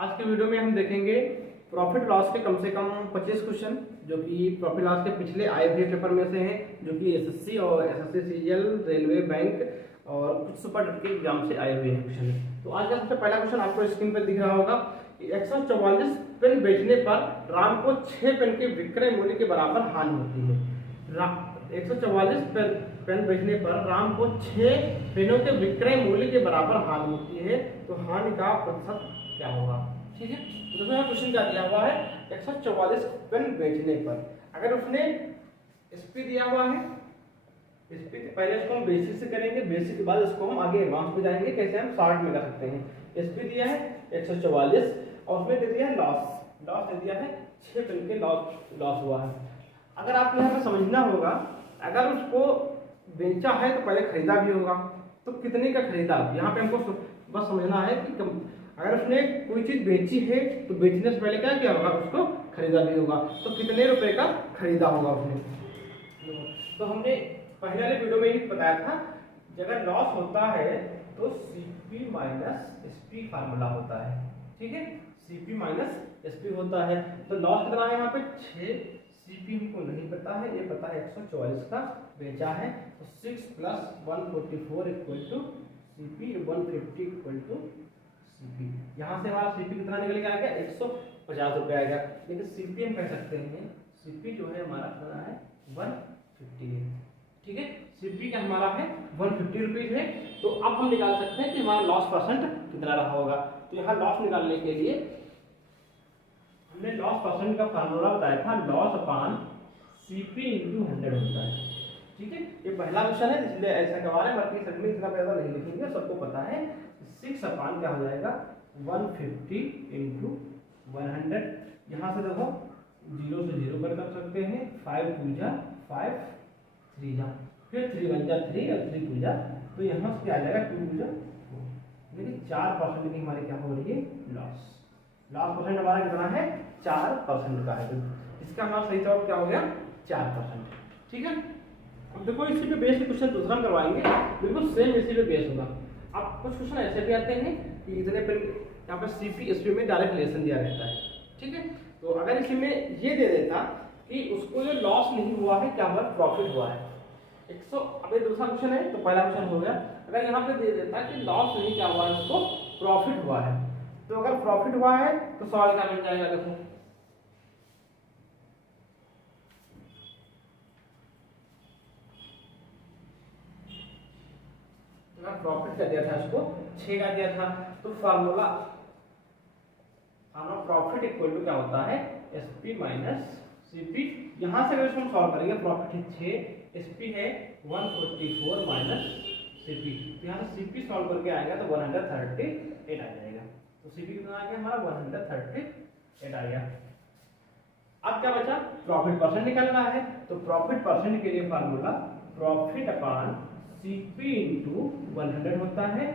आज के वीडियो में हम देखेंगे प्रॉफिट लॉस के कम से कम 25 क्वेश्चन जो कि प्रॉफिट लॉस के पिछले आए हुए पेपर में से हैं, जो कि एसएससी और एसएससी सीजीएल, रेलवे, बैंक और कुछ सुपर डट के एग्जाम से आए हुए हैं क्वेश्चन। तो आज का सबसे पहला क्वेश्चन आपको स्क्रीन पर दिख रहा होगा कि 144 पेन बेचने पर राम को 6 पेन के विक्रय मूल्य के बराबर हानि होती है। 144 पेन बेचने पर राम को 6 पेनों के विक्रय मूल्य के बराबर हानि होती है, तो हानि का प्रतिशत क्या होगा। ठीक है, तो देखो क्वेश्चन क्या दिया हुआ है, 144 पेन बेचने पर अगर उसने एसपी दिया हुआ है, एसपी पहले इसको हम बेसिक से करेंगे, बेसिक के बाद इसको हम आगे एडवांस पे जाएंगे, कैसे हम शॉर्ट में कर सकते हैं। एसपी दिया है 144 और उसमें दे दिया है लॉस दे दिया है 6 पेन के लॉस हुआ है। अगर आप यहाँ पे समझना होगा, अगर उसको बेचा है तो पहले खरीदा भी होगा, तो कितने का खरीदा, यहाँ पे हमको बस समझना है कि अगर उसने कोई चीज बेची है तो बेचने से पहले क्या किया होगा, उसको खरीदा भी होगा, तो कितने रुपए का खरीदा होगा उसने। तो हमने पहले वाले वीडियो में ही बताया था कि अगर लॉस होता है तो सीपी माइनस एसपी फार्मूला होता है। ठीक है, सीपी माइनस एसपी होता है। तो लॉस कितना है यहाँ पे 6, सीपी हमको नहीं पता है, ये पता है 144 का बेचा है, तो 6 + 144 equal to CP 150 equal to CP. यहाँ से हमारा सीपी कितना निकल के आ गया, 150 रुपये आ गया, लेकिन सीपी हम कह सकते हैं, सीपी जो है हमारा कितना है 150 है। ठीक है, सीपी का हमारा है 150 रुपीज है। तो अब हम निकाल सकते हैं कि हमारा लॉस परसेंट कितना रहा होगा। तो यहाँ लॉस निकालने के लिए हमने लॉस परसेंट का फार्मूला बताया था, लॉस अपान सीपी इंटू 100 होता है। ठीक है, ये पहला क्वेश्चन है इसलिए ऐसा करवा रहे हैं, बाकी सब में इतना पैसा नहीं लिखेंगे, सबको पता है। 6 अपान क्या हो जाएगा 150 इंटू 100। यहाँ से देखो 0 से 0 कर सकते हैं, 5 2 जा 5 3 जा, फिर 3 1 जा 3 और 3 2 जा, तो यहाँ से क्या आ जाएगा 2 2 जा 4, लेकिन 4% की हमारी क्या हो रही है लॉस परसेंट हमारा कितना है 4% का है। तो इसका हमारा सही जवाब क्या हो गया 4%। ठीक है, अब देखो इसी पे बेस क्वेश्चन दूसरा हम करवाएंगे, बिल्कुल सेम इसी पे बेस होगा। अब कुछ क्वेश्चन ऐसे भी आते हैं कि इतने पेन, यहाँ पर सीपी एसपी में डायरेक्ट रिलेशन दिया रहता है। ठीक है, तो अगर इसी में ये दे देता कि उसको जो लॉस नहीं हुआ है, क्या हुआ प्रॉफिट हुआ है 100। अब ये दूसरा क्वेश्चन है, तो पहला क्वेश्चन हो गया। अगर यहाँ पे दे देता कि लॉस नहीं क्या हुआ है, उसको प्रॉफिट हुआ है, तो अगर प्रॉफिट हुआ है तो सवाल क्या बन जाएगा, देखो प्रॉफिट का दिया था, इसको 6 का दिया था, तो फार्मूला प्रॉफिट इक्वल टू क्या होता है एसपी माइनस सीपी। यहां से अगर हम सॉल्व करेंगे, प्रॉफिट है 6, एसपी है 144 माइनस सीपी, तो यहाँ से सीपी सॉल्व करके आएगा तो 138 आ जाएगा। तो सीपी कितना आ गया हमारा 138 आ गया। अब क्या बचा, प्रॉफिट परसेंट निकालना है, तो प्रॉफिट परसेंट के लिए फार्मूला प्रॉफिट अपान सीपी इंटू 100 होता है,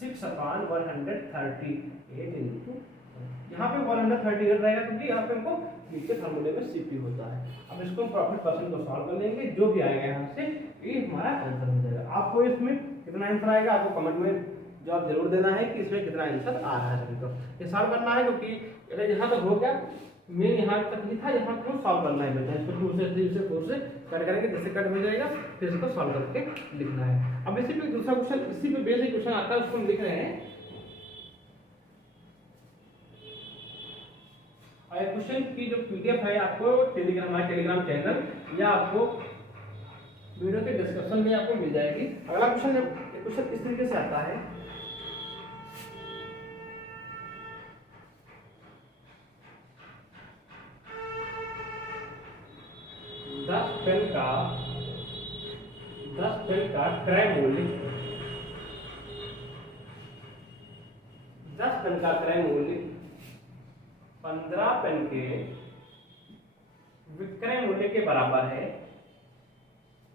6 अपान 138 इंटू, यहाँ पे 138 रहेगा क्योंकि यहाँ पे हमको नीचे फार्मूले में सीपी होता है। अब इसको हम प्रॉफिट परसेंट को सॉल्व कर लेंगे, जो भी आएगा यहाँ से ये हमारा आंसर हो जाएगा। आपको इसमें कितना आंसर आएगा, आपको कमेंट में जवाब जरूर देना है कि इसमें कितना आंसर आ रहा है। सभी को ये सॉल्व करना है, क्योंकि अगर यहाँ तक हो गया, मेन यहाँ तक नहीं था, यहाँ को सॉल्व करना है बेटा। इसको 2 से 3 से 4 से कट करेंगे, जैसे कट हो जाएगा, फिर इसको सॉल्व करके लिखना है। अब इसी पे दूसरा क्वेश्चन, इसी पे बेसिक क्वेश्चन आता है, उसको हम लिख रहे हैं। और क्वेश्चन की जो पीडीएफ है आपको टेलीग्राम चैनल या आपको वीडियो के डिस्क्रिप्शन में आपको मिल जाएगी। अगला क्वेश्चन इस तरीके से आता है, दस पेन का क्रय मूल्य 10 पेन का क्रय मूल्य 15 पेन के विक्रय मूल्य के बराबर है,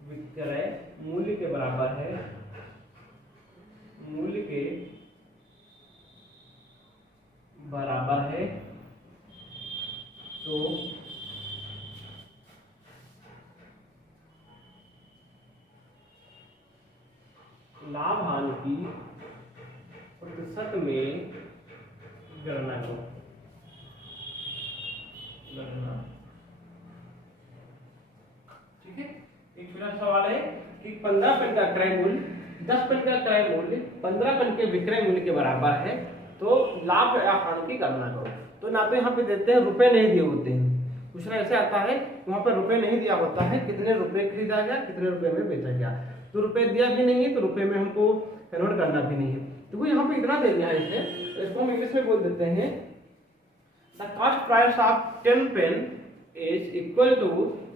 विक्रय मूल्य के बराबर है, मूल्य के बराबर है, तो लाभ हानि की प्रतिशत में गणना करो, गणना। ठीक है, एक छोटा सवाल है कि 15 पेन का क्रय मूल्य 10 पेन का क्रय मूल्य 15 पेन के विक्रय मूल्य के बराबर है, तो लाभ या हानि की गणना करो। तो ना तो यहाँ पे देते हैं रुपए नहीं दिए होते हैं, क्वेश्चन ऐसे आता है वहां पर रुपए नहीं दिया होता है, कितने रुपए खरीदा गया, कितने रुपए में बेचा गया। तो रुपए दिया भी नहीं है तो रुपए में हमको कन्वर्ट करना भी नहीं है। तो यहाँ पे इतना दे दिया है इसे, इसको हम इंग्लिश में बोल देते हैं the cost price of 10 pen is equal to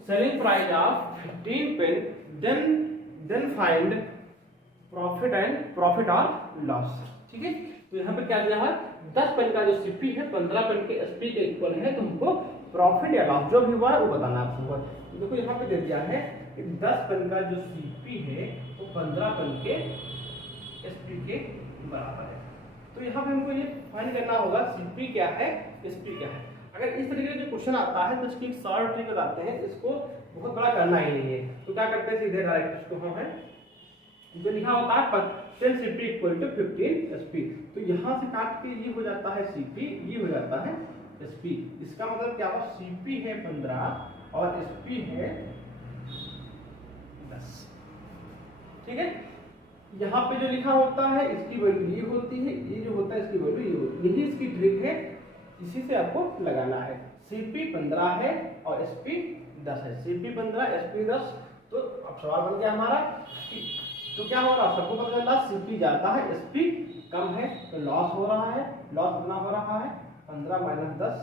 selling price of 15 pen, then find profit और लॉस। ठीक है, तो यहाँ पे क्या दिया है 10 पेन का जो सीपी है 15 पेन के एसपी के इक्वल है, तो हमको प्रॉफिट या लॉस जो भी हुआ है वो बताना आपको। तो देखो यहाँ पे दे दिया है कि 10 पेन का जो सीपी है वो 15 पेन के एसपी के बराबर है। तो यहाँ पे हमको ये फाइंड करना होगा सीपी क्या है, एसपी क्या है। अगर इस तरीके का जो क्वेश्चन आता है तो इसकी एक शॉर्ट ट्रिक बताते हैं, इसको बहुत बड़ा करना ही नहीं है। तो क्या करते हैं सीधे डायरेक्ट इसको हम है जो लिखा होता है 10 सीपी इक्वल टू 15 एसपी, तो यहाँ से काट के ये हो जाता है सीपी, ये हो जाता है एसपी। इसका मतलब क्या हुआ, सीपी है 15 और एसपी है 10। ठीक है, यहाँ पे जो लिखा होता है इसकी वैल्यू ये होती है, ये जो होता है इसकी वैल्यू ये होती है। यही इसकी ट्रिक है, इसी से आपको लगाना है। सीपी 15 है और एसपी 10 है, सीपी 15 एसपी 10। तो अब सवाल बन गया हमारा कि तो क्या होगा, सबको पता चला सीपी ज्यादा है एसपी कम है, तो लॉस हो रहा है। लॉस कितना हो रहा है, 15 माइनस 10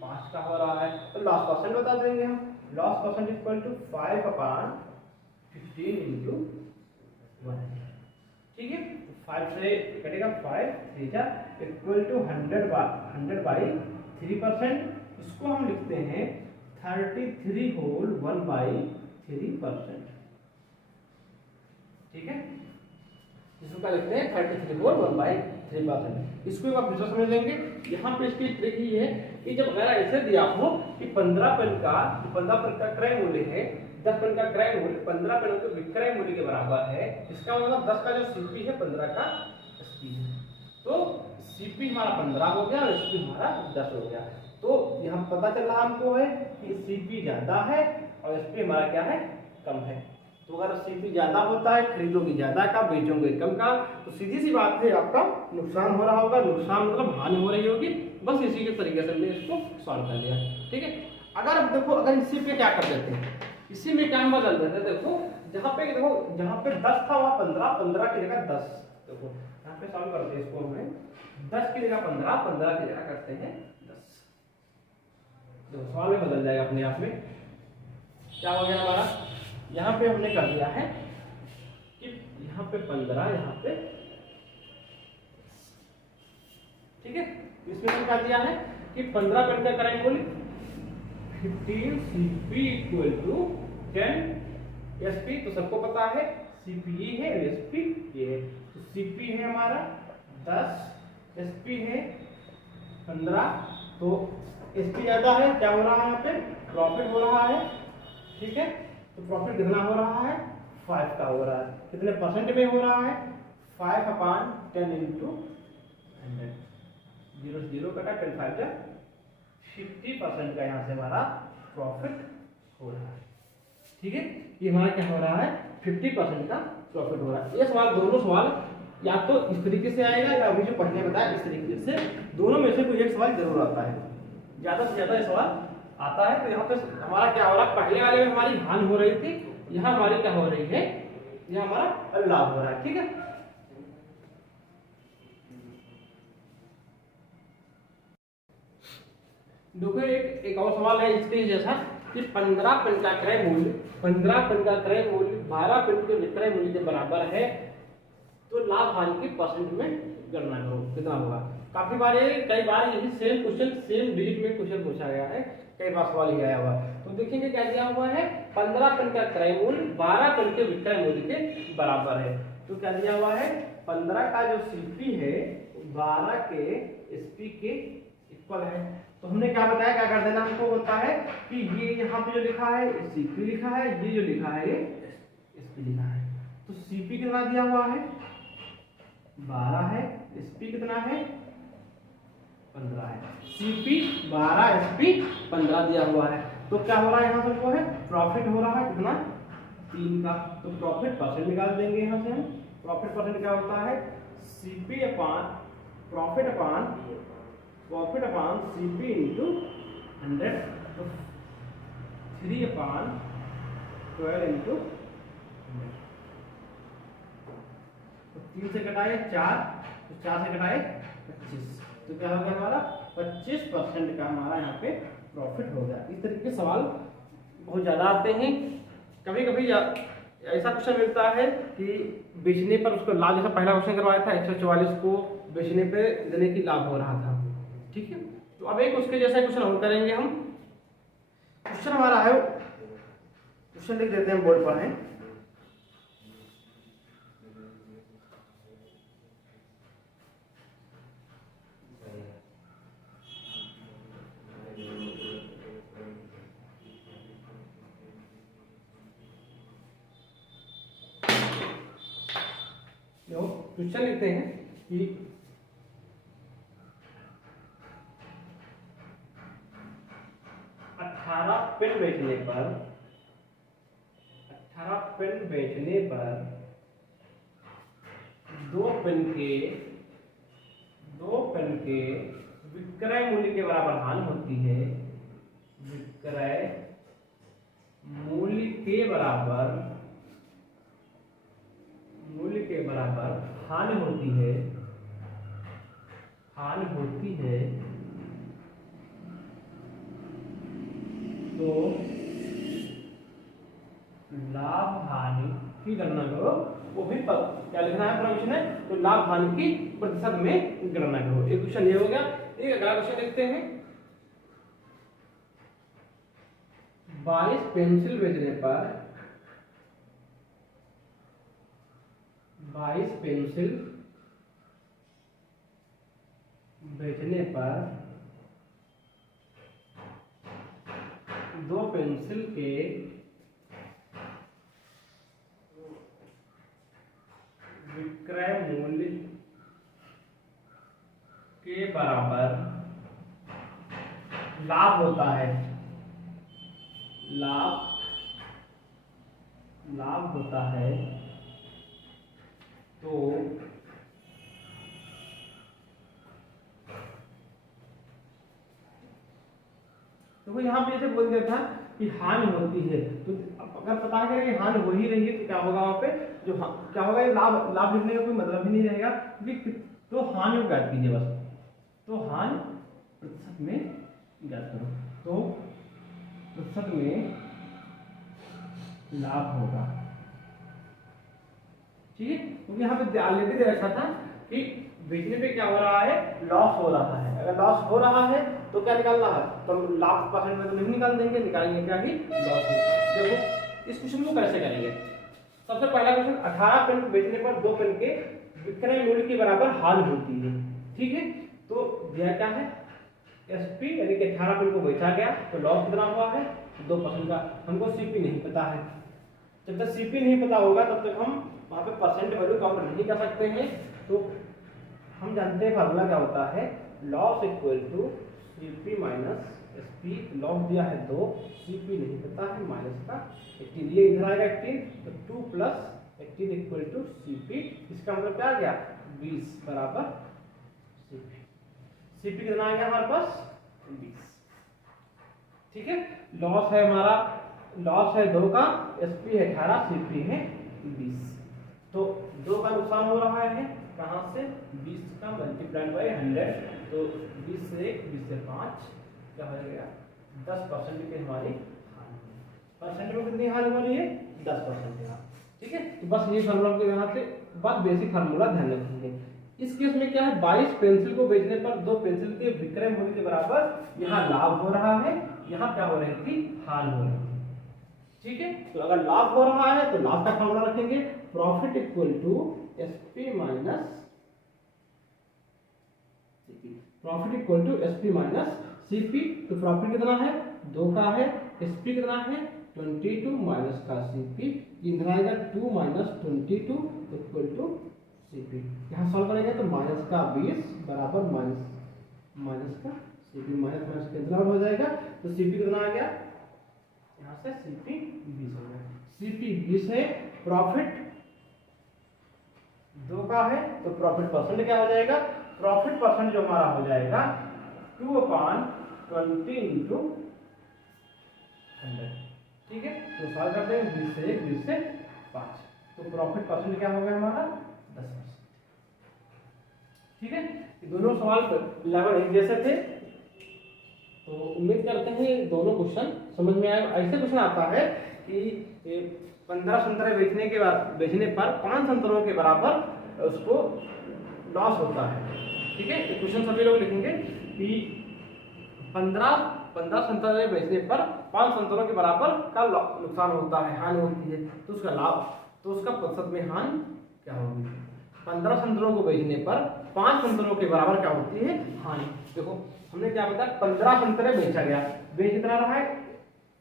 5 का हो रहा है। तो लॉस परसेंट बता देंगे हम, loss percent equal to 5/15 into 1। ठीक है, 5 से कटेगा 5 3 इक्वल टू 100 बाई 3%। इसको हम लिखते हैं 33 होल 1/3%। ठीक है, इसको क्या लिखते हैं 33 होल 1/3%। इसको एक बार दूसरा समझ लेंगे। यहाँ पे इसकी ट्रिक ये है कि जब अगर ऐसे दिया हो कि 15 पेन का क्रय मूल्य है, 10 पेन का क्रय मूल्य 15 पेन के विक्रय मूल्य के बराबर है, इसका मतलब 10 का जो सीपी है 15 का एसपी है। तो सीपी हमारा 15 हो गया और एसपी हमारा 10 हो गया। तो यहाँ पता चल रहा हमको है कि सीपी ज्यादा है और एसपी हमारा क्या है, कम है। तो अगर सीपी ज्यादा होता है, खरीदोगे ज्यादा का, बेचोगे कम का, तो सीधी सी बात है आपका नुकसान हो रहा होगा। नुकसान मतलब हानि हो रही होगी। बस इसी के तरीके से हमने इसको सॉल्व कर लिया। ठीक है, अगर अब देखो अगर इसी पे क्या कर देते हैं, इसी में क्या बदल देते हैं। देखो जहाँ पे 10 था वहाँ 15 की जगह 10। देखो यहाँ पे सॉल्व करते हैं इसको, हमें 10 की जगह 15 की जगह करते हैं 10। देखो सवाल में बदल जाएगा अपने आप में। क्या हो गया हमारा, यहाँ पे हमने कर दिया है कि यहाँ पे 15, यहाँ पे। ठीक है, इसमें क्या दिया है कि 15 पेन का क्रय मूल्य 15 सीपी इक्वल टू 10 एसपी। तो सबको पता है सीपी है और एसपी ये है। तो सीपी है हमारा 10, एसपी है 15। तो एसपी ज्यादा है, क्या हो रहा है यहाँ पे प्रॉफिट हो रहा है। ठीक है, तो प्रॉफिट कितना हो रहा है, 5 का हो रहा है। कितने परसेंट में हो रहा है, 5/10 इंटू 100। 0 कटा 10 5 जा 50% का यहाँ से हमारा प्रॉफिट हो रहा है। ठीक है, ये हमारा क्या हो रहा है, 50% का प्रॉफिट हो रहा है। ये सवाल, दोनों सवाल या तो इस तरीके से आएगा या अभी जो पढ़ने बताया इस तरीके से, दोनों में से कोई एक सवाल जरूर आता है। ज्यादा से ज्यादा ये सवाल आता है। तो यहाँ पे हमारा क्या हो रहा है, पहले वाले में हमारी हानि हो रही थी, यहाँ हमारी क्या हो रही है, यहाँ हमारा लाभ हो रहा है। ठीक है, देखो एक और सवाल है इसके जैसा कि 15 पेन का क्रय मूल्य 12 पेन के विक्रय मूल्य के बराबर है, तो लाभ हानि की परसेंट में गणना करो, कितना होगा। काफी बार कई बार यही सेम क्वेश्चन सेम डिजिट में क्वेश्चन पूछा गया है, कई बार सवाल ही आया हुआ। तो देखेंगे क्या दिया हुआ है, 15 पेन का क्रय मूल्य 12 पेन के विक्रय मूल्य के बराबर है। तो क्या दिया हुआ है, 15 का जो सीपी है 12 के एसपी के इक्वल है। तो हमने क्या बताया, क्या कर देना हमको होता है कि ये यहाँ पे जो लिखा है सीपी लिखा है, ये जो लिखा है ये एसपी लिखा है। तो सीपी कितना दिया हुआ है 12 है, एसपी कितना है 15 है, CP 12, SP 15 दिया हुआ है। तो क्या हो रहा है यहाँ से, वो है प्रॉफिट हो रहा है कितना, 3 का। तो प्रॉफिट परसेंट निकाल देंगे यहाँ से हम। प्रॉफिट परसेंट क्या होता है, CP अपान प्रॉफिट अपान CP इंटू 100। तो 3 अपान 12 इंटू 100। तो 3 से घटाए 4, तो 4 से घटाए 25, तो क्या हो गया हमारा 25% का हमारा यहाँ पे प्रॉफिट हो गया। इस तरीके के सवाल बहुत ज़्यादा आते हैं। कभी कभी ऐसा क्वेश्चन मिलता है कि बेचने पर उसको लाभ, जैसा पहला क्वेश्चन करवाया था 144 को बेचने पे देने की लाभ हो रहा था। ठीक है, तो अब एक उसके जैसा क्वेश्चन और करेंगे हम। क्वेश्चन हमारा है, क्वेश्चन लिख देते हैं बोर्ड पर है। क्वेश्चन लिखते हैं कि 18 पेन बेचने पर दो पेन के विक्रय मूल्य के बराबर हानि होती है। विक्रय मूल्य के बराबर हानि होती है, तो लाभ हानि की गणना करो। वो भी क्या लिखना है, पूरा क्वेश्चन है, तो लाभ हानि की प्रतिशत में गणना करो। एक क्वेश्चन ये हो गया। एक अगला क्वेश्चन देखते हैं। 22 पेंसिल बेचने पर 22 पेंसिल बेचने पर 2 पेंसिल के विक्रय मूल्य के बराबर लाभ होता है। लाभ होता है, तो यहाँ पे जैसे बोल दिया था कि हानि होती है, तो अगर पता है कि हानि हो ही रही है तो क्या होगा वहां पे, जो क्या होगा, लाभ लिखने का कोई मतलब ही नहीं रहेगा, क्योंकि तो हानि को ज्ञात कीजिए बस। तो हानि प्रतिशत में ज्ञात करो, तो प्रतिशत में लाभ होगा। ठीक है, क्योंकि यहाँ पे ऑलरेडी दे रखा था कि बेचने पे क्या हो रहा है, लॉस हो रहा है। अगर लॉस हो रहा है तो क्या निकालना है, तो लाभ परसेंट में तो नहीं निकाल देंगे, निकालेंगे क्या ही, लॉस ही। देखो इस क्वेश्चन को कैसे करेंगे। सबसे पहला क्वेश्चन, 18 पेन बेचने पर 2 पेन के विक्रय मूल्य के बराबर हानि होती है। ठीक है, तो यह क्या है, SP यानी कि 18 पेन को बेचा गया, तो लॉस कितना हुआ है, 2% का। हमको CP नहीं पता है। जब तक CP नहीं पता होगा तब तक हम वहां पे परसेंट वैल्यू काउंट नहीं कर सकते हैं। तो हम जानते हैं फार्मूला क्या होता है, loss equal to CP minus SP। Loss दिया है 2, CP नहीं पता है, माइनस का 18, ये इधर आएगा 18, तो 2 प्लस 18 इक्वल टू CP। इसका मतलब क्या आ गया, 20 बराबर CP। CP कितना आ गया हमारे पास, 20। ठीक है, लॉस है हमारा, लॉस है 2 का, SP है 18, CP है 20। तो 2 का नुकसान हो रहा है, कहां से, 20 का मल्टीप्लाइड बाय 100, तो 20 से 1, 20 से 5 क्या हो गया, 10% की हमारी हानि। परसेंट में कितनी हानि हो रही है, 10% यहाँ। ठीक है, तो बस ये फार्मूला को यहाँ से बस बेसिक फार्मूला ध्यान रखेंगे। इस केस में क्या है, 22 पेंसिल को बेचने पर 2 पेंसिल के विक्रय मूल्य के बराबर यहाँ लाभ हो रहा है, यहाँ क्या हो रही थी, हानि हो रही थी। ठीक है, तो अगर लाभ हो रहा है तो लाभ का फार्मूला रखेंगे, profit equal to SP minus CP। Profit equal to SP minus CP। तो प्रॉफिट कितना है, 2 का है, SP कितना है, 22 माइनस का CP, इधर आएगा 2 माइनस 22 इक्वल टू CP। यहाँ सॉल्व करेंगे तो माइनस का 20 बराबर माइनस माइनस का CP, minus minus cancel out हो जाएगा। तो सीपी कितना आ गया, यहाँ से सीपी 20 हो गया। सीपी 20 है, प्रॉफिट 2 का है, तो प्रॉफिट परसेंट क्या हो जाएगा, प्रॉफिट परसेंट जो हमारा हो जाएगा 2/20 इंटू 100। ठीक है, तो सॉल्व करते हैं 20 से 1, 20 से 5, तो प्रॉफिट परसेंट क्या हो गया हमारा 10%। ठीक है, ये दोनों सवाल लगभग एक जैसे थे, तो उम्मीद करते हैं दोनों क्वेश्चन समझ में आए। ऐसे क्वेश्चन आता है कि 15 संतरे बेचने पर 5 संतरों के बराबर उसको लॉस होता है। ठीक है, तो क्वेश्चन सभी लोग लिखेंगे कि 15 संतरे बेचने पर 5 संतरों के बराबर का नुकसान होता है, हानि होती है, तो उसका लाभ, तो उसका प्रतिशत में हानि क्या होगी। 15 संतरों को बेचने पर 5 संतरों के बराबर क्या होती है, हानि। देखो हमने क्या बताया, 15 संतरे बेचा गया, बेच कितना रहा है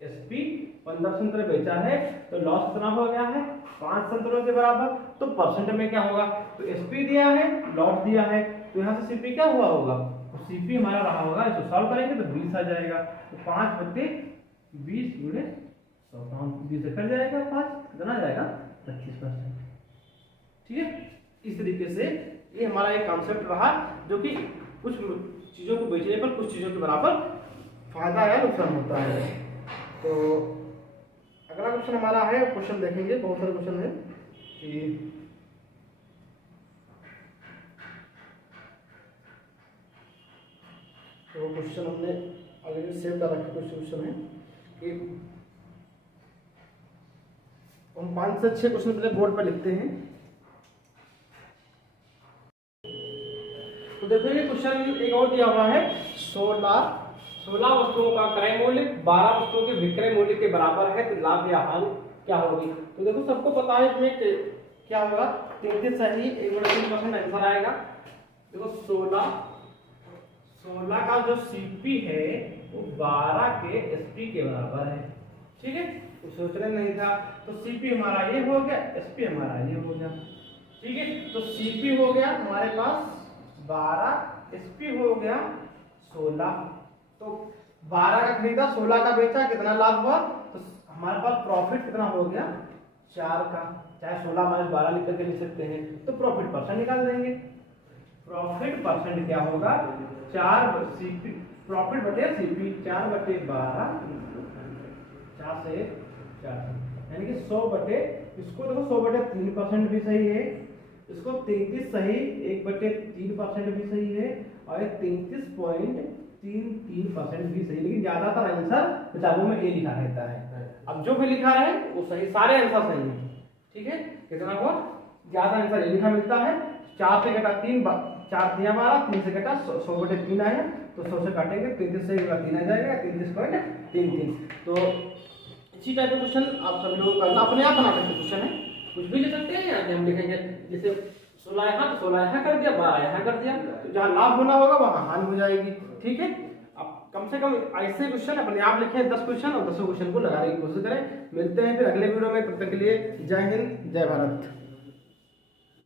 एसपी, 15 संतरे बेचा है, तो लॉस कितना हो गया है 5 संतरों के बराबर, तो परसेंट में क्या होगा, तो एसपी दिया है, लॉस दिया है, तो यहाँ से सीपी क्या हुआ होगा, तो सीपी हमारा रहा होगा, इसको सॉल्व करेंगे तो 20 आ जाएगा, तो 5/20 गुणे 100, 20 से कट जाएगा 5, कितना आ जाएगा 25%। ठीक है, इस तरीके से ये हमारा एक कॉन्सेप्ट रहा, जो कि कुछ चीजों को बेचने पर कुछ चीजों के बराबर फायदा या नुकसान होता है। तो अगला क्वेश्चन हमारा है, क्वेश्चन देखेंगे, बहुत सारे क्वेश्चन है कि तो क्वेश्चन हमने ऑलरेडी सेव कर रखा, कुछ क्वेश्चन है कि हम 5 से 6 क्वेश्चन पहले बोर्ड पर लिखते हैं। तो देखो ये क्वेश्चन एक और दिया हुआ है, 16 वस्तुओं का क्रय मूल्य 12 वस्तुओं के विक्रय मूल्य के बराबर है, तो लाभ या हानि क्या होगी। तो देखो सबको पता है इसमें क्या होगा, 33 सही 1/3% आंसर आएगा। देखो 16 का जो सीपी है वो 12 के एसपी के बराबर है। ठीक है, तो सोचना नहीं था, तो सीपी हमारा ये हो गया, एसपी हमारा ये हो गया। ठीक है, तो सीपी हो गया हमारे पास 12, एसपी हो गया 16, तो 12 का खरीदा, 16 का बेचा, कितना लाभ हुआ, तो हमारे पास प्रॉफिट कितना हो गया 4 का, चाहे 16 - 12 लिख करके लिख सकते हैं, तो प्रॉफिट परसेंट निकाल देंगे। प्रॉफिट परसेंट क्या होगा, 4 सीपी, प्रॉफिट बटे सीपी, 4/12, 4 से 4, यानी कि 100 बटे, इसको देखो 100/3% भी सही है, इसको 33 सही 1/3% भी सही है, और 33.33% भी सही, लेकिन ज्यादातर आंसर किताबों में ए लिखा रहता है। अब जो भी लिखा है वो सही, सारे आंसर सही है। ठीक है, कितना हुआ, ज्यादा आंसर ए लिखा मिलता है। 4 से घटा 3, 4 दिया 12, 3 से घटा 100/3 आया, तो 100 से काटेंगे 33 से 3 आ जाएगा, 33.33। तो इसी टाइप का क्वेश्चन आप सभी लोग करना, अपने आप बना सकते क्वेश्चन है, कुछ भी ले सकते हैं। यहाँ हम लिखेंगे जैसे 16 यहाँ, तो 16 यहाँ कर दिया, 12 यहाँ कर दिया, तो जहाँ लाभ होना होगा वहाँ हानि हो जाएगी। ठीक है, अब कम से कम ऐसे क्वेश्चन अपने आप लिखें 10 क्वेश्चन, और 10 क्वेश्चन को लगाने की कोशिश करें। मिलते हैं फिर अगले वीडियो में, तब तक के लिए जय हिंद, जय भारत।